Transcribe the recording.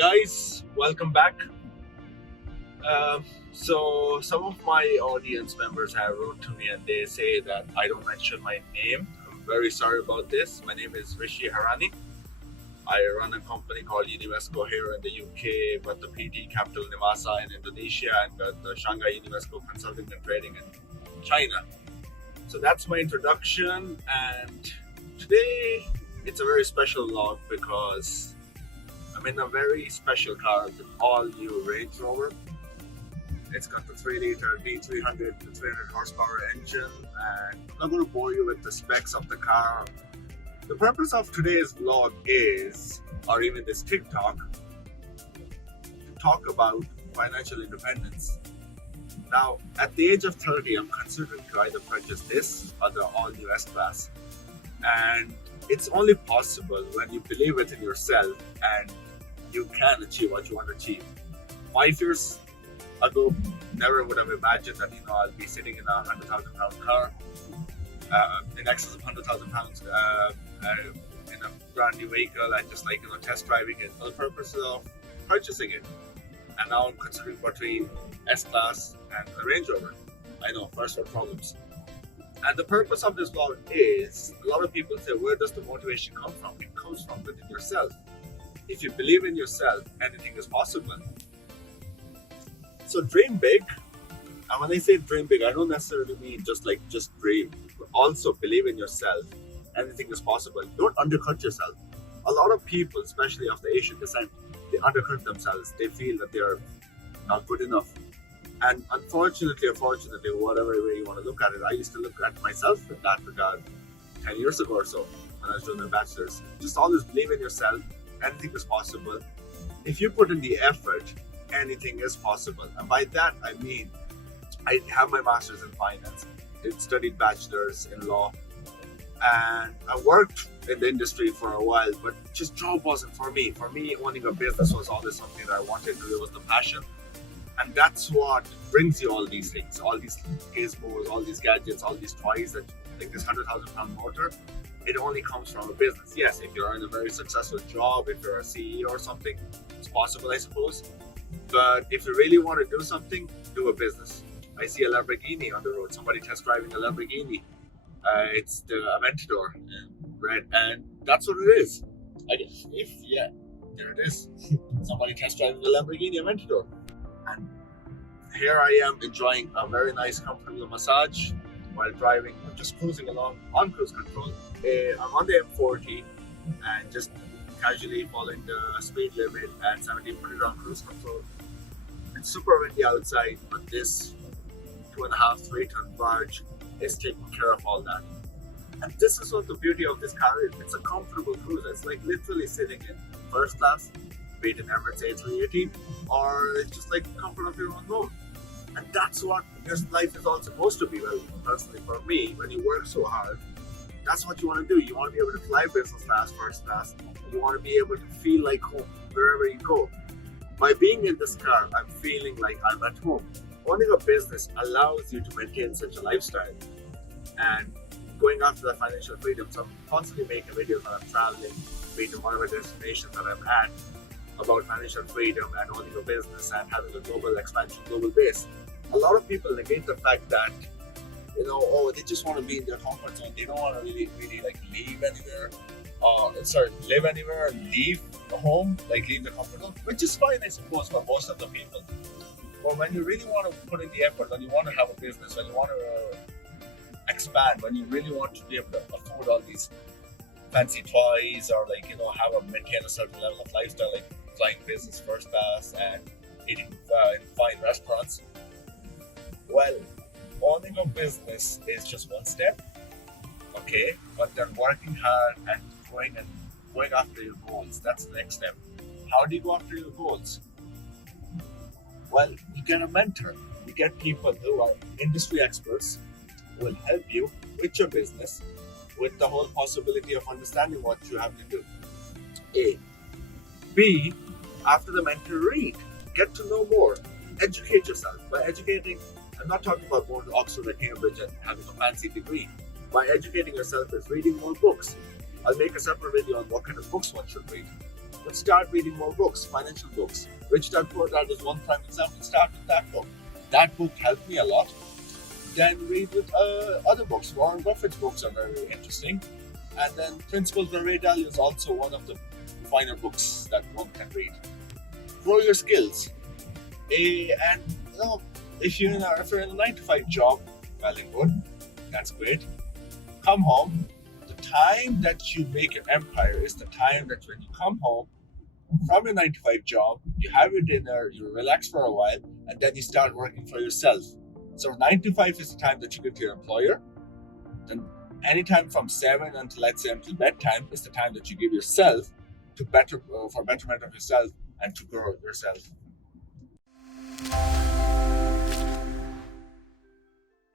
guys, welcome back. So some of my audience members have wrote to me and they say that I don't mention my name. I'm very sorry about this. My name is Rishi Harani. I run a company called Univesco here in the UK, but the PT capital Nimasa in Indonesia, and got the Shanghai Univesco consulting and trading in China. So that's my introduction, and today it's a very special vlog because I'm in a very special car, the all-new Range Rover. It's got the 3-liter D300 to 300 horsepower engine, and I'm not going to bore you with the specs of the car. The purpose of today's vlog is, or even this TikTok, to talk about financial independence. Now, at the age of 30, I'm considering to either purchase this or the all-new S-Class. And it's only possible when you believe it in yourself and you can achieve what you want to achieve. 5 years ago, never would have imagined that I'll be sitting in a £100,000 car, in excess of £100,000, in a brand new vehicle, and just test driving it for the purpose of purchasing it. And now I'm considering between S-Class and a Range Rover. I know, first world problems. And the purpose of this vlog is, a lot of people say, where does the motivation come from? It comes from within yourself. If you believe in yourself, anything is possible. So dream big. And when I say dream big, I don't necessarily mean just dream, but also believe in yourself. Anything is possible. Don't undercut yourself. A lot of people, especially of the Asian descent, they undercut themselves. They feel that they're not good enough. And unfortunately, or fortunately, whatever way you want to look at it, I used to look at myself in that regard 10 years ago or so when I was doing my bachelor's. Just always believe in yourself. Anything is possible. If you put in the effort, anything is possible. And by that, I mean, I have my master's in finance. I studied bachelor's in law. And I worked in the industry for a while, but just job wasn't for me. For me, owning a business was always something that I wanted to do. It was the passion. And that's what brings you all these things, all these gizmos, all these gadgets, all these toys, that like this £100,000 motor. It only comes from a business. Yes, if you're in a very successful job, if you're a CEO or something, it's possible, I suppose. But if you really want to do something, do a business. I see a Lamborghini on the road, somebody test driving a Lamborghini. It's the Aventador in red, and that's what it is. I guess, there it is. Somebody test driving a Lamborghini Aventador. And here I am enjoying a very nice, comfortable massage while driving. I'm just cruising along on cruise control. I'm on the M40 and just casually following the speed limit at 1700 on cruise control. It's super windy outside, but this 2.5, 3-ton barge is taking care of all that. And this is what the beauty of this car is. It's a comfortable cruiser. It's like literally sitting in first class, be it in Emirates A380, or it's just like the comfort of your own home. And that's what your life is all supposed to be. Well, personally for me, when you work so hard, that's what you want to do. You want to be able to fly business class, first class. You want to be able to feel like home wherever you go. By being in this car, I'm feeling like I'm at home. Owning a business allows you to maintain such a lifestyle. And going after that financial freedom, so I'm constantly making videos when I'm traveling, being in one of the destinations that I'm at, about financial freedom and owning a business and having a global expansion, global base. A lot of people negate the fact that, they just want to be in their comfort zone. They don't want to really leave anywhere, live anywhere, leave the home, leave the comfort zone, which is fine, I suppose, for most of the people. But when you really want to put in the effort, when you want to have a business, when you want to expand, when you really want to be able to afford all these fancy toys, or maintain a certain level of lifestyle, like flying business first class and eating in fine restaurants, well, owning a business is just one step, okay? But then working hard and going after your goals, that's the next step. How do you go after your goals? Well, you get a mentor. You get people who are industry experts who will help you with your business, with the whole possibility of understanding what you have to do. A. B. After the mentor, read. Get to know more. Educate yourself. By educating, I'm not talking about going to Oxford or Cambridge and having a fancy degree. By educating yourself is reading more books. I'll make a separate video on what kind of books one should read. but start reading more books, financial books. Rich Dad Poor Dad is one prime example. Start with that book. That book helped me a lot. Then read with other books. Warren Buffett's books are very interesting. And then Principles by Ray Dalio is also one of the finer books that one can read. Grow your skills. And if you're in a 9-to-5 job, well and good, that's great. Come home. The time that you make your empire is the time that when you come home from your 9-to-5 job, you have your dinner, you relax for a while, and then you start working for yourself. So 9-to-5 is the time that you give to your employer. Then anytime from 7 until, let's say, until bedtime is the time that you give yourself to for betterment of yourself and to grow yourself.